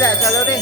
जा चलो रे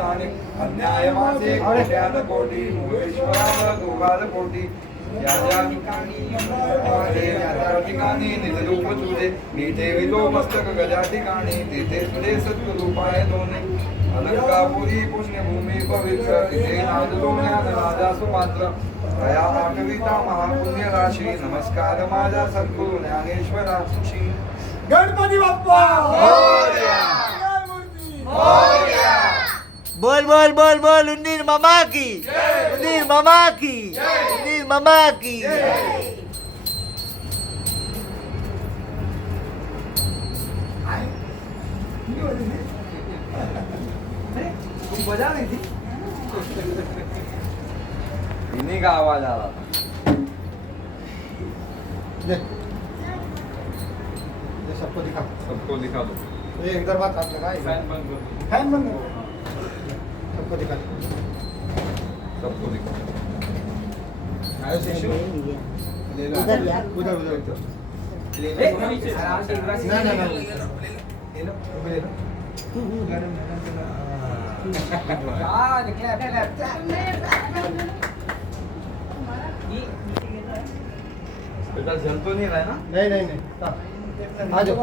स्थाने अन्याय माझे कोट्यान कोटी मुळेश्वरावर दोघार कोटी या ज्या ठिकाणी निजरूप तुझे मी ठेविलो मस्तक गजा ठिकाणी तेथे तुझे सत्वरूपाय दोन्ही अलंकापुरी पुण्यभूमी पवित्र तिथे नांदलो ज्ञान राजा सुपात्र दया कविता महापुण्य राशी नमस्कार माझा सद्गुरु ज्ञानेश्वराशी गणपती बाप्पा बोल बोल बोल बोल उन्नीर मामा की उन्नीर मामा की उन्नीर मामा की तुम बजा नहीं थी इन्हीं का आवाज आ रहा था ये सबको दिखा सबको दिखा दो ये इधर बात आप लगा फैन बंद कर दो फैन बंद करो सबको दिखा सबको दिखा आयो शिशु ले लो उधर उधर उधर ना ना ना ले लो ले लो बेटा जल तो नहीं रहा है ना नहीं नहीं नहीं आ जाओ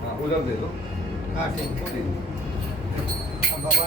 हाँ, उधर दे दो हाँ ठीक है अब बाबा